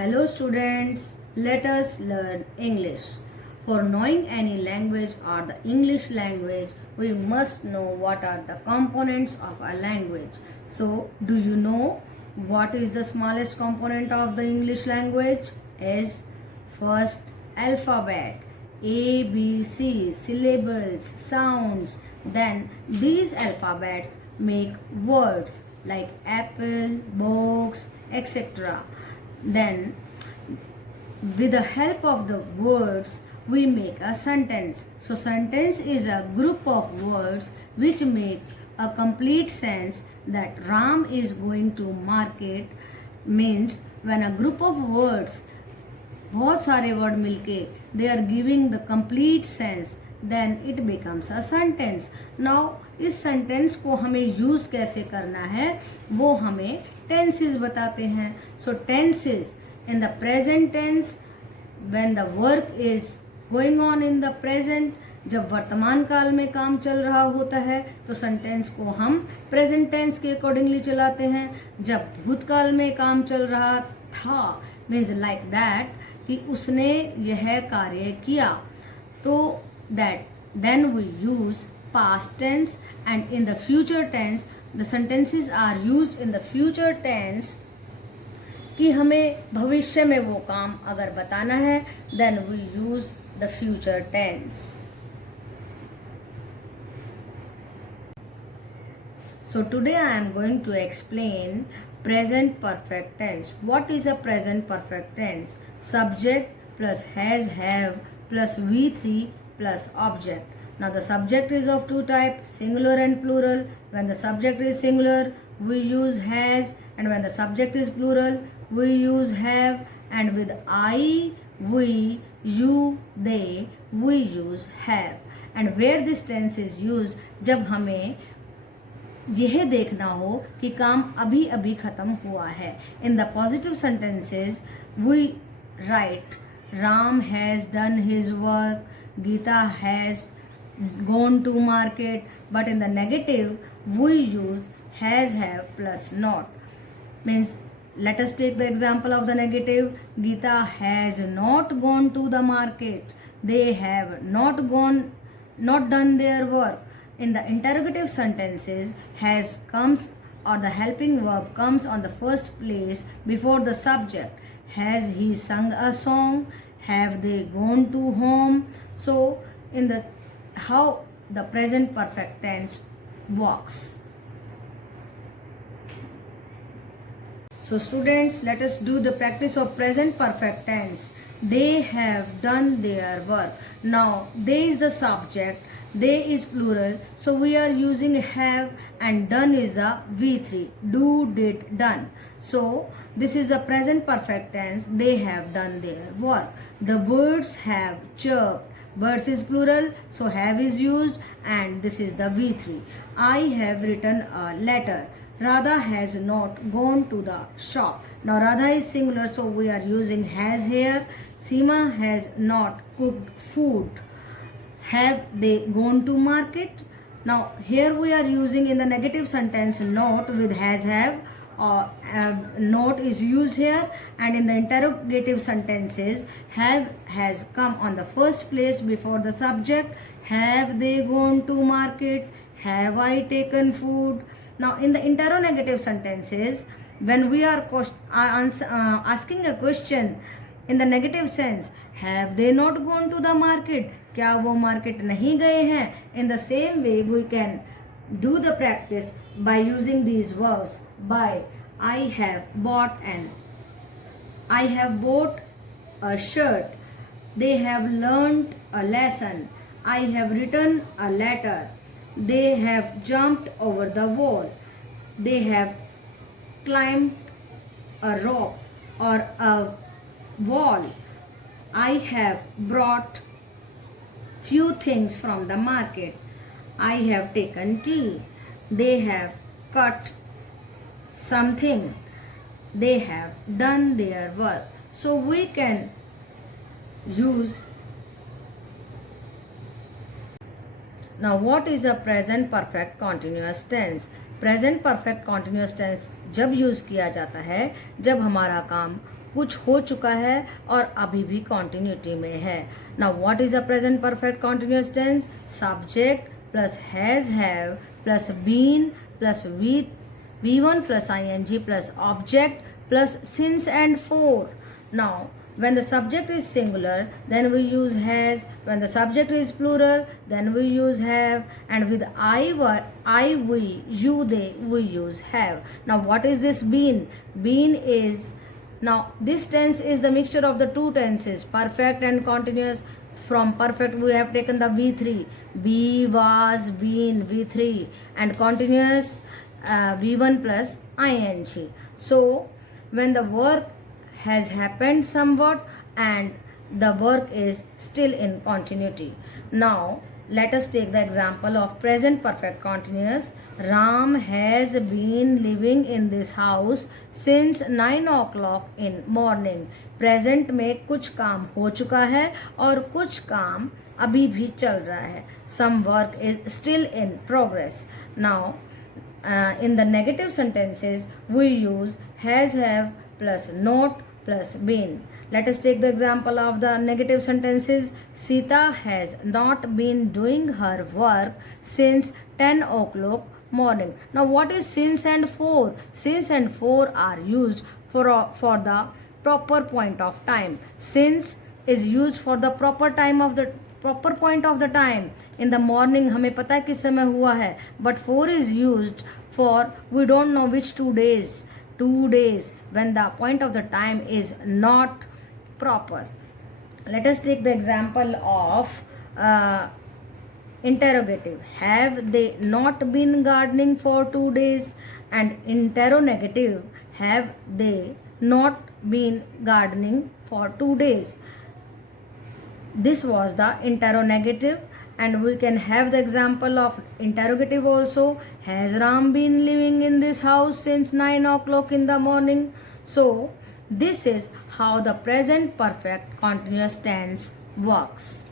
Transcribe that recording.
Hello students, let us learn English. For knowing any language or the English language, we must know what are the components of a language. So, do you know what is the smallest component of the English language? Is first alphabet. A, B, C, syllables, sounds. Then these alphabets make words like apple, box, etc. Then with the help of the words we make a sentence. So sentence is a group of words which make a complete sense that Ram is going to market. Means when a group of words, बहुत सारे word मिलके they are giving the complete sense, then it becomes a sentence. Now इस sentence को हमें use कैसे करना है वो हमें टेंसेस बताते हैं. So tenses in the present tense, when the work is going on in the present, जब वर्तमान काल में काम चल रहा होता है तो सेंटेंस को हम प्रेजेंट टेंस के अकॉर्डिंगली चलाते हैं. जब भूतकाल में काम चल रहा था, मीन्स लाइक दैट कि उसने यह कार्य किया, तो that then we use past tense. And in the future tense the sentences are use in the future tense कि हमें भविष्य में वो काम अगर बताना है, then we use the future tense. So today I am going to explain present perfect tense. What is a present perfect tense? Subject plus has, have plus V3 plus object. Now the subject is of two types, singular and plural. When the subject is singular, we use has, and when the subject is plural, we use have. And with I, we, you, they, we use have. And where this tense is used, जब हमें यह देखना हो कि काम अभी अभी खत्म हुआ है. In the positive sentences we write Ram has done his work, Gita has gone to market. But in the negative we use has, have plus not. Means let us take the example of the negative. Geeta has not gone to the market. They have not done their work. In the interrogative sentences, has comes or the helping verb comes on the first place before the subject. Has he sung a song? Have they gone to home? So in the how the present perfect tense works. So students, let us do the practice of present perfect tense. They have done their work. Now they is the subject, they is plural, so we are using have, and done is the V3. Do, did, done. So this is the present perfect tense. They have done their work. The birds have chirped. Birds is plural, so have is used, and this is the V3. I have written a letter. Radha has not gone to the shop. Now Radha is singular, so we are using has here. Seema has not cooked food. Have they gone to market? Now here we are using in the negative sentence not with has, have, or not is used here. And in the interrogative sentences, have has come on the first place before the subject. Have they gone to market? Have I taken food? Now in the interrogative sentences, when we are asking a question in the negative sense, have they not gone to the market? क्या वो market नहीं गए हैं? In the same way we can do the practice by using these verbs. By I have bought a shirt. They have learnt a lesson. I have written a letter. They have jumped over the wall. They have climbed a rope or a wall. I have brought few things from the market. I have taken tea. They have cut something. They have done their work. So we can use. Now what is a present perfect continuous tense? Present perfect continuous tense जब use किया जाता है जब हमारा काम कुछ हो चुका है और अभी भी कॉन्टिन्यूटी में है. Now what is a present perfect continuous tense? Subject plus has have plus been plus V1 plus ing plus object plus since and for. Now, when the subject is singular, then we use has. When the subject is plural, then we use have. And with I, we, you, they, we use have. Now, what is this been? Been is, now this tense is the mixture of the two tenses, perfect and continuous. From perfect we have taken the V3. Be, was, been, V3. And continuous, V1 plus ing. So when the work has happened somewhat and the work is still in continuity. Now let us take the example of present perfect continuous. Ram has been living in this house since 9 o'clock in morning. Present में कुछ काम हो चुका है और कुछ काम अभी भी चल रहा है. Some work is still in progress. Now in the negative sentences we use has, have plus not plus been. Let us take the example of the negative sentences. Sita has not been doing her work since 10 o'clock morning. Now what is since and for? Since and for are used for the proper point of time. Since is used for the proper point of the time. In the morning हमें पता है किस समय हुआ है, but for is used for we don't know which 2 days. 2 days when the point of the time is not proper. Let us take the example of interrogative. Have they not been gardening for 2 days? And interrogative, have they not been gardening for 2 days? This was the interrogative, and we can have the example of interrogative also. Has Ram been living in this house since 9 o'clock in the morning? So this is how the present perfect continuous tense works.